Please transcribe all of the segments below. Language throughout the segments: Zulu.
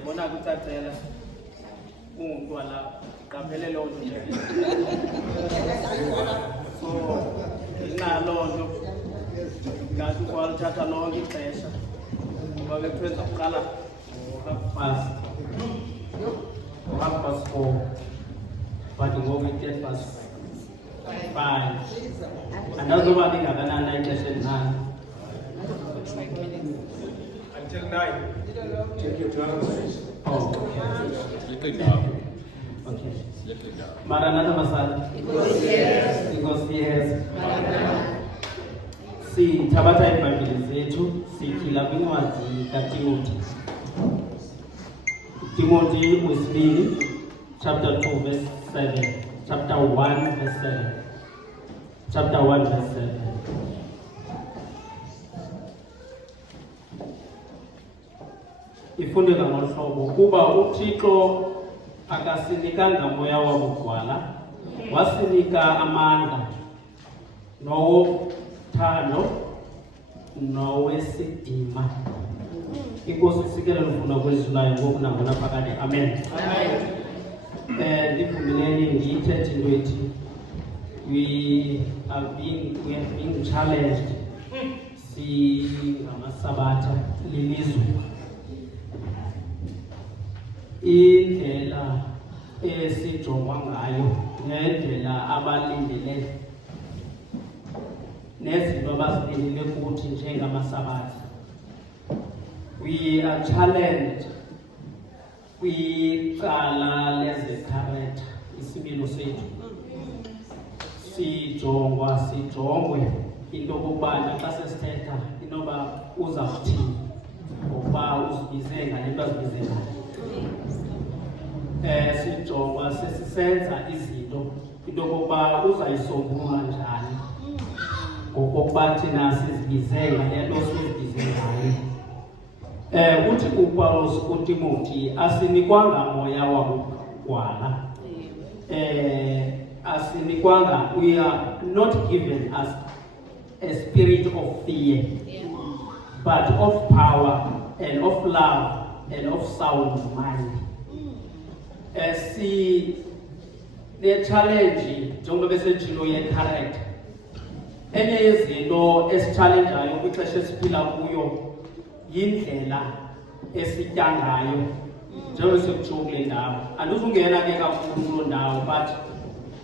Ndiyabona kucacela ungumntu walapha, qaphele loo nto nje. So ngenxa loo nto ngathi kwalithatha lonke ixesha ngoba bekuthiwenza kuqala ngo-4:30 but ngoku i-5:10. Andazoba ndingakanani ixesha elinani. Until 9. Take your turn. Oh, okay. Maranatha basali. Inkosi yesu. Sithabatha iibhayibhile zethu sityhila kwincwadi kaTimothy. Timothy wesibini, chapter 2 verse 7. Chapter 1 verse 7. Chapter 1 verse 7. Ifundeka ngohlobo kuba uThixo akasinikanga moya wobugwala, wasinika amandla nowothando nowesidima. Inkosi isikele lufuna kwezulayo ngoku nangona phakade. Amen. Ndivumileni ndiyithethe into ethi we have been challenged singamasabatha lilizwe. Indlela esijongwa ngayo nendlela abalindele nezinto abazilindele kuthi njengamasabatha. We are challenged kwicala lezekharetha, isimilo sethu. Sijongwe into okokubana xa sesithetha inoba uzawuthini ngokuba uzibize ngale nto azibize ngayo. Sijongwa sesisenza izinto into okokuba uzayisombulula njani ngokokuba thina sizibize ngale nto sizibize ngayo. Uthi uPawulos kuTimothy asinikwanga moya wobugwala. Asinikwanga, we are not given as a spirit of fear, but of power and of love and of sound mind. The challenge njengoba besejilo ye-character. Enye yezinto esichallengeayo kwixesha esiphila kuyo yindlela esitya ngayo njengoba sekutsho kule ndawo. Andizungena ke kakhulu kuloo ndawo but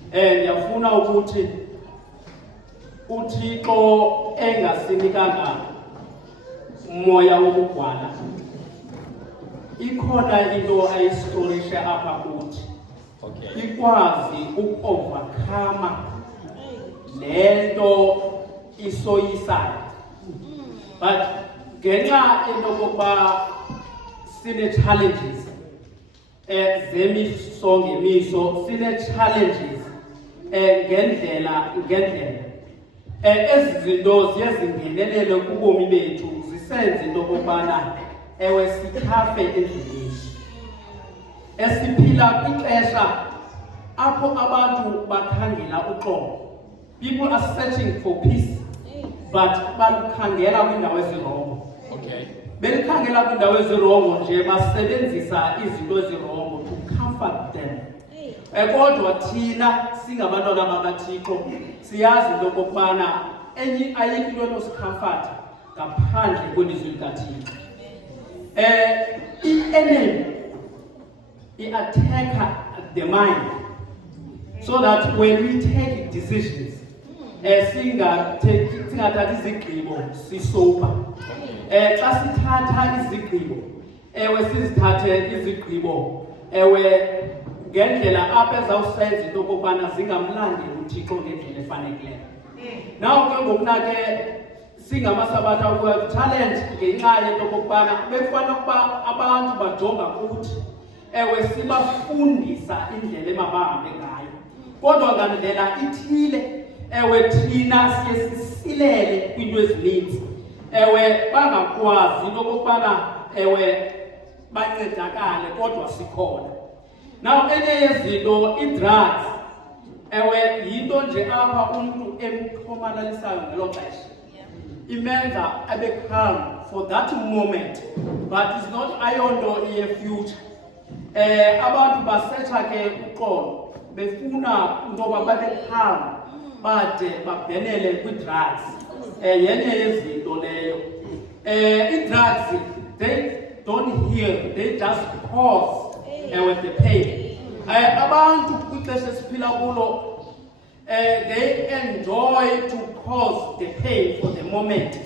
ndiyafuna ukuthi uThixo engasinikanga umoya wobugwala, ikhona into ayisitorishe apha kuthi. Ikwazi uku-overcome le nto isoyisayo. But ngenxa into yokokuba sine-challenges zemiso ngemiso, sine-challenges ngendlela. Ezi zinto ziye zingenelele kubomi bethu zisenze into yokokubana ewe sityhafe endleleni. Esiphila kwixesha apho abantu bakhangela uxolo. People are searching for peace, but balukhangela kwiindawo ezirongo. Belikhangela kwiindawo ezirongo nje basebenzisa izinto ezirongo to comfort them. Kodwa thina singabantwana bakaThixo siyazi into yokokubana ayikho into enosikhomfatha ngaphandle kwelizwi likaThixo. I-enemy i-attack the mind so that when we take decisions singathathi izigqibo sisoba. Xa sithatha izigqibo sizithathe izigqibo ngendlela apha ezawusenza into yokokubana zingamlandeli uThixo ngendlela efanekileyo. Naw ke ngokuna ke singamasabatha we have talent ngenxa yento yokokubana bekufanele ukuba abantu bajonga kuthi sibafundisa indlela emabahambe ngayo, kodwa ngandlela ithile thina siye sisilele kwinto ezininzi bangakwazi into yokokubana bancedakale kodwa sikhona. Now enye yezinto i-drugs yinto nje apha umntu emxhomalalisayo ngelo xesha. Imenza abe calm for that moment, but it's not ayonto ye-future. Abantu basearcha ke uqolo befuna ngoba babekhamba bade babhenele kwi-drugs. Yenye yezinto leyo. I-drugs, they don't heal, they just cause with the pain. Abantu kwixesha esiphila kulo, they enjoy to cause the pain for the moment.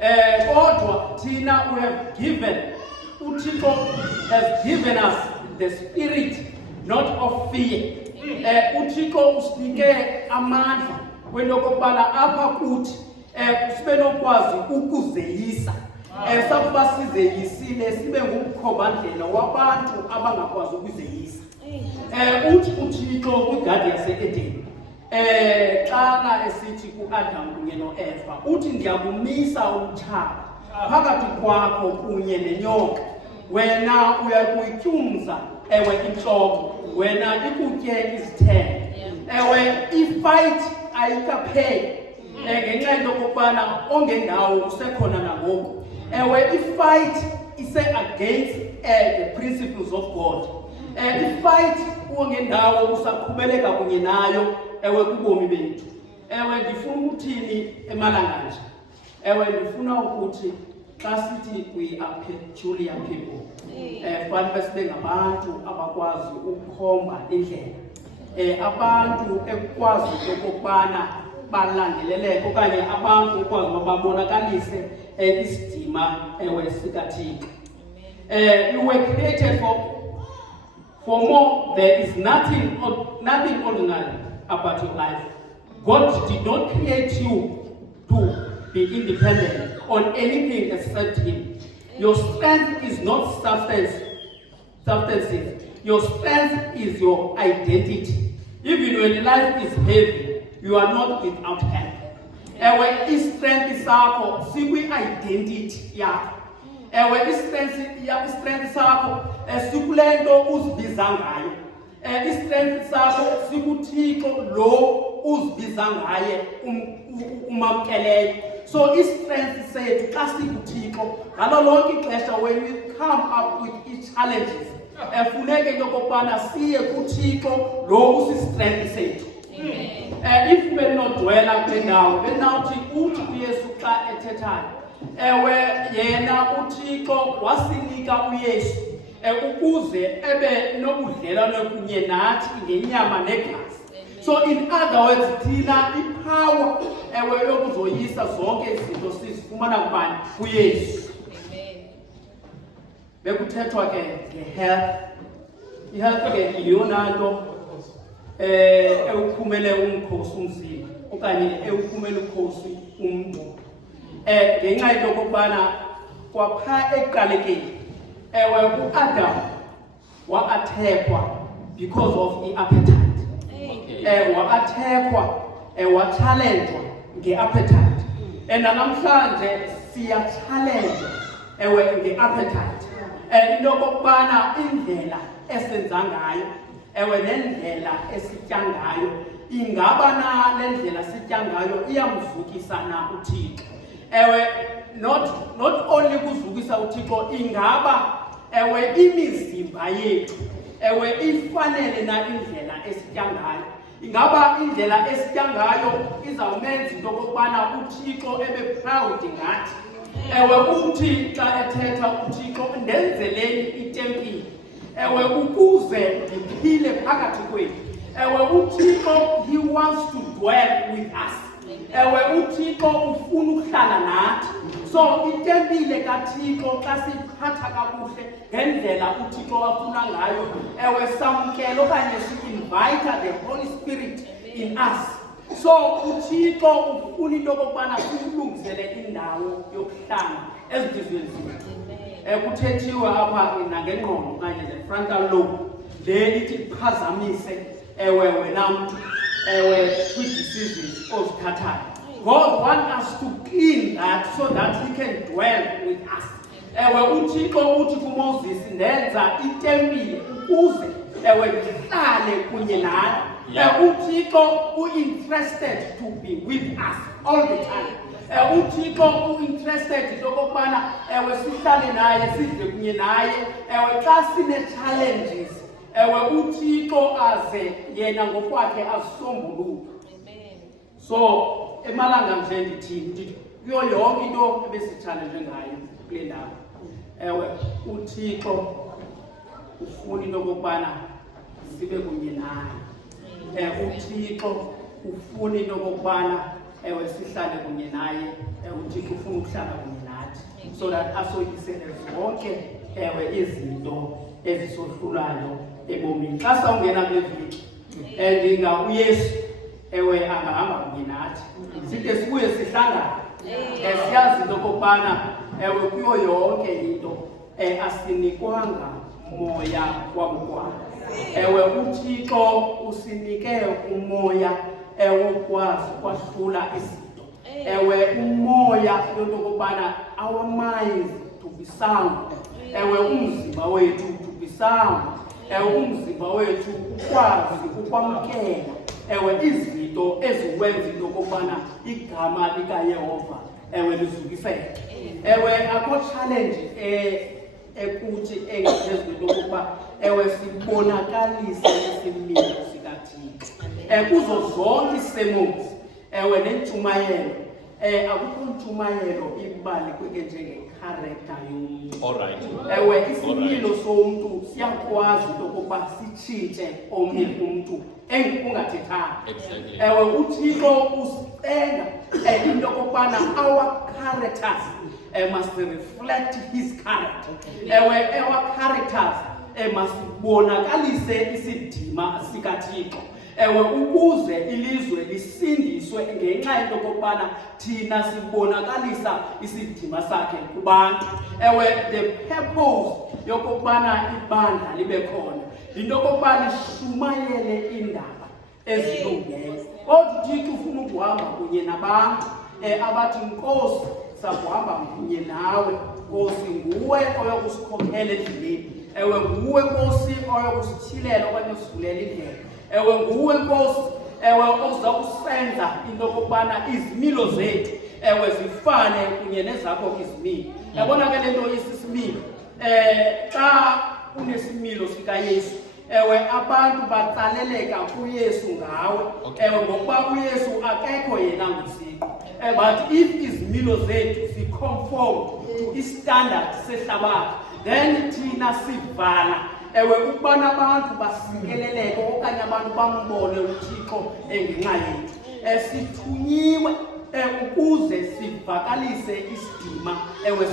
Kodwa thina we have given, uThixo has given us the spirit not of fear. uThixo usinike amandla kwelokubana apha kuthi sibe nokwazi ukuzeyisa. Sakuba sizeyisile sibe ngumkhobandlela wabantu abangakwazi ukuzeyisa. Uthi uThixo kwigadi yase-Edeni, xana esithi ku-Adam kunye no-Eva, uthi ndiyakumisa umtshaba phakathi kwakho kunye nenyoka, wena uyakuyityumza intloko, wena ikutye izithende. I-fight ayikapheli ngenxa yento okokubana ongendawo usekhona nangoku. I-fight ise-against the principles of God. I-fight ongendawo usaqhubeleka kunye nayo kubomi bethu. Ndifuna ukuthini emalanga nje? Ndifuna ukuthi xa sithi we are peculiar people, fanele sibe ngabantu abakwazi ukukhomba indlela, abantu ekwazi okokubana balandeleleke okanye abantu ekwazi babonakalise isidima sikaThixo. You were created for more. There is nothing ordinary about your life. God did not create you to be independent on anything except Him. Your strength is not substances. Your strength is your identity. Even when life is heavy, you are not without help. Strength sakho sikwi-identity yakho. Strength sakho sikulento uzibiza ngayo. Strength sakho sikuThixo lo uzibiza ngaye umamkeleyo. So strength sethu xa sikuThixo ngalo lonke ixesha when we come up with challenges, funeke into okokubana siye kuThixo lo usi-strength sethu. If benodwela kule ndawo benawuthi uthi uYesu xa ethethayo, yena uThixo wasinika uYesu ukuze ebe nobudlelwane kunye nathi ngenyama negazi. So in other words, thina ipower yokuzoyisa zonke izinto sizifumana kubani? kuYesu. Bekuthethwa ke nge-health. I-health ke yiyona nto ewuphumele umkhosi umzimba okanye ewuphumele umkhosi umntu. Ngenxa yento okokubana kwapha ekuqalekeni, u-Adam wa-athekwa because of i-appetite. Wa-athekwa, wa-challengwa nge-appetite. Namhlanje siya-challenge nge-appetite. Into okokubana indlela esenza ngayo, nendlela esitya ngayo, ingaba na le ndlela sitya ngayo iyamvukisa na uThixo? Not only kuzukisa uThixo, ingaba imizimba yethu ifanele na indlela esitya ngayo? Ingaba indlela esitya ngayo izawumenza into okokubana uThixo ebe proud ngathi? Uthi xa ethetha uThixo, ndenzeleni itempile ukuze ndiphile phakathi kwenu. uThixo, He wants to dwell with us. uThixo ufuna ukuhlala nathi. So itempile kaThixo xa siphatha kakuhle ngendlela uThixo afuna ngayo, samkela okanye si-invite the Holy Spirit in us. So uThixo ufuna into okokubana sikulungisele indawo yokuhlala ezintliziyweni zethu. Kuthethiwe apha nangengqondo okanye the frontal lobe le ithi iphazamise wena mntu kwi-decisions ozithathayo. God wants us to clean that so that He can dwell with us. uThixo uthi kuMoses, ndenza itempile ukuze ndihlale kunye nawe. uThixo u-interested to be with us all the time. uThixo uinterested into okokubana sihlale naye sidle kunye naye xa sine-challenges uThixo aze yena ngokwakhe azisombulule. So emalanga nje ndithi kuyo yonke into ebesitshalenje ngayo kule ndawo uThixo ufuna into okokubana sibe kunye naye. uThixo ufuna into okokubana sihlale kunye naye. uThixo ufuna ukuhlala kunye nathi so that asoyisele zonke izinto ezisohlulayo ebomini. Xa sawungena kule veki ndinga uYesu angahamba kunye nathi side sibuye sihlangane. Siyazi into okokubana kuyo yonke into asinikwanga moya wakugwana. uThixo usinike umoya wokwazi ukwahlula izinto. Umoya into okokubana our minds to be sound. Umzimba wethu to be sound. Umzimba wethu ukwazi ukwamkela izinto eziwenza into okokubana igama likaYehova lizukiseke. Akho challenge ekuthi engaphezu kwento okokuba sibonakalise isimilo sikaThixo kuzo zonke isermons nentshumayelo. Akukho ntshumayelo ibalulekileyo njengecharacter yomuntu. Alright. Isimilo somuntu siyakwazi into okokuba sitshintshe omnye umuntu ungathethanga. Exactly. uThixo usenga into okokubana our characters must reflect his character. Our characters must bonakalise isidima sikaThixo. Ukuze ilizwe lisindiswe ngenxa yento okokubana thina sibonakalisa isidima sakhe kubantu. The purpose yokokubana ibandla libe khona into okokubana lishumayele indaba ezilungileyo. Kodwa uThixo ufuna ukuhamba kunye nabantu abathi Nkosi sakuhamba kunye nawe. Nkosi nguwe oyokusikhokhela endleleni. Nguwe Nkosi oyokusithilela okanye usivulela indlela. Nguwe Nkosi oza kusenza into okokubana izimilo zethu zifane kunye nezakho izimilo. Yabona ke lento isisimilo xa unesimilo sikaYesu abantu batsaleleka kuYesu ngawe ngokuba uYesu akekho yena ngusiko. But if izimilo zethu ziconform to istandard sehlabathi then thina sivala ukubana abantu basikeleleke okanye abantu bambone uThixo ngenxa yethu. Sithunyiwe ukuze sivakalise isidima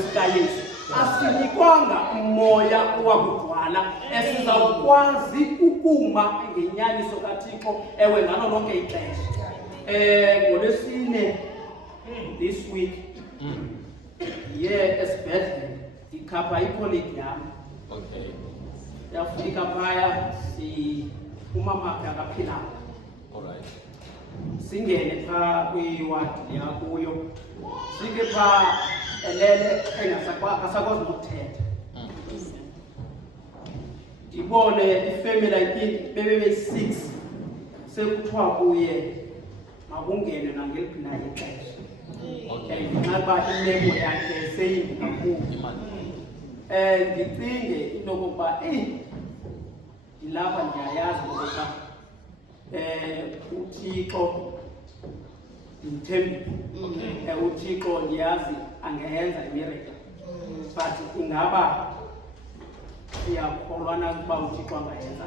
sikaYesu. Asinikwanga umoya wakugcwala sizawukwazi ukuma ngenyaniso kaThixo ngalo lonke ixesha. NgoLwesine this week esibhedlele ndikhapha icolleague yam. Okay. Yafika phaya umamakhe akaphilanga. Alright. Singene phaa kwiwadi yakuyo sike phaa elele asakwazi nokuthetha. Ndibone ifamily I think bebe-6 sekuthiwa kuye makungene nangeliphi na ixesha. Ngenxa uba imeko yakhe seyimbi kakhulu. Ndicinge into okokuba ndilapha ndiyayazi okokuba uThixo ndimthembile. uThixo ndiyazi angenza imiracle. But ingaba siyakholwa na ukuba uThixo angayenza?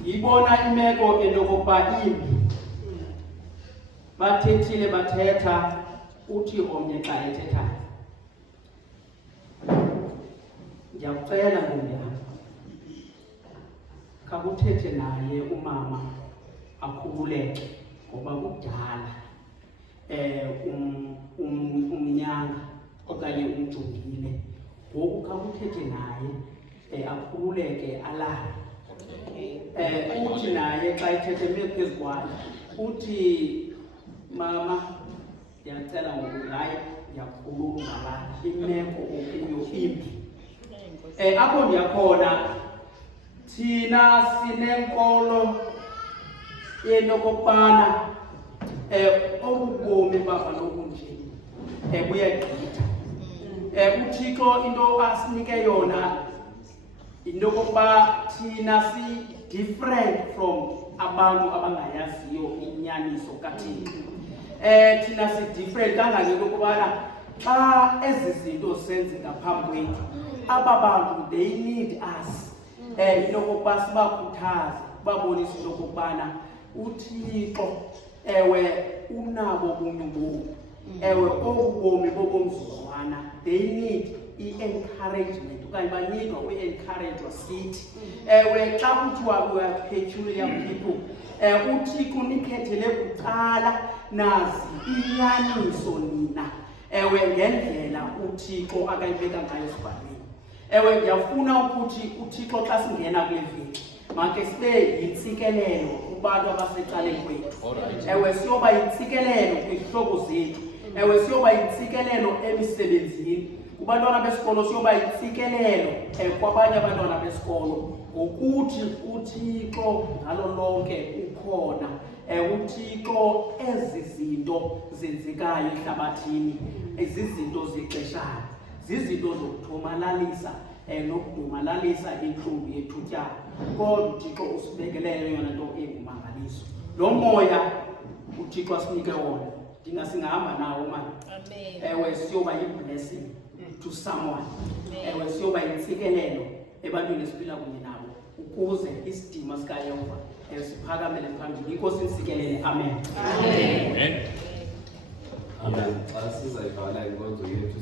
Ndiyibona imeko into okokuba imbi. Bathethile bathetha uthi omnye xa ethethayo ndiyakucela ntombi yam khakuthethe naye umama akhululeke ngoba kudala umnyanga okanye umjongile. Ngoku khakuthethe naye akhululeke alale. Uthi naye xa ethethe phezu kwakhe uthi mama ndiyacela ngokuhayi ndiyakhulula ungalala imeko okuyo imbi. Apho ndiyakhona thina sinenkolo yento okokubana obubomi baba nobunje buyagqitha. uThixo into asinike yona into yokuba thina si-different from abantu abangayaziyo inyaniso kaThixo. Thina si-different kangangento yokubana xa ezi zinto zenzeka phambi kwethu, aba bantu they need us. Into yokokuba sibakhuthaze, babonise into yokokubana uThixo unabo bunye ubomi. Obu bomi bobomzuzwana they need i-encouragement okanye banikwa ui-encouragwa sithi. Xa kuthiwa we are peculiar people, uThixo unikhethele kuqala nazi inyaniso nina. Ngendlela uThixo akayibeka ngayo esibhalweni. Ndiyafuna ukuthi uThixo xa singena kule veki make sibe yintsikelelo kubantu abasecaleni kwethu. Siyoba yintsikelelo kwizihlobo zethu. Siyoba yintsikelelo emisebenzini. Kubantwana besikolo siyoba yintsikelelo kwabanye abantwana besikolo. Ngokuthi uThixo ngalo lonke ukhona. uThixo ezi zinto zenzekayo ehlabathini izizinto zexeshana, zizinto zokuthomalalisa nokudumalalisa intlungu yethutyana. Kodwa uThixo usibekelele yona nto engumangaliso. Lo moya uThixo asinike wona thina singahamba nawo manje. Siyoba yi-blessing to someone. Siyoba yintsikelelo ebantwini esiphila kunye nabo ukuze isidima sikaYehova siphakamele phambili. Inkosi insikelele. Amen. Amen. Amen. Xa sizayivala inkonzo yethu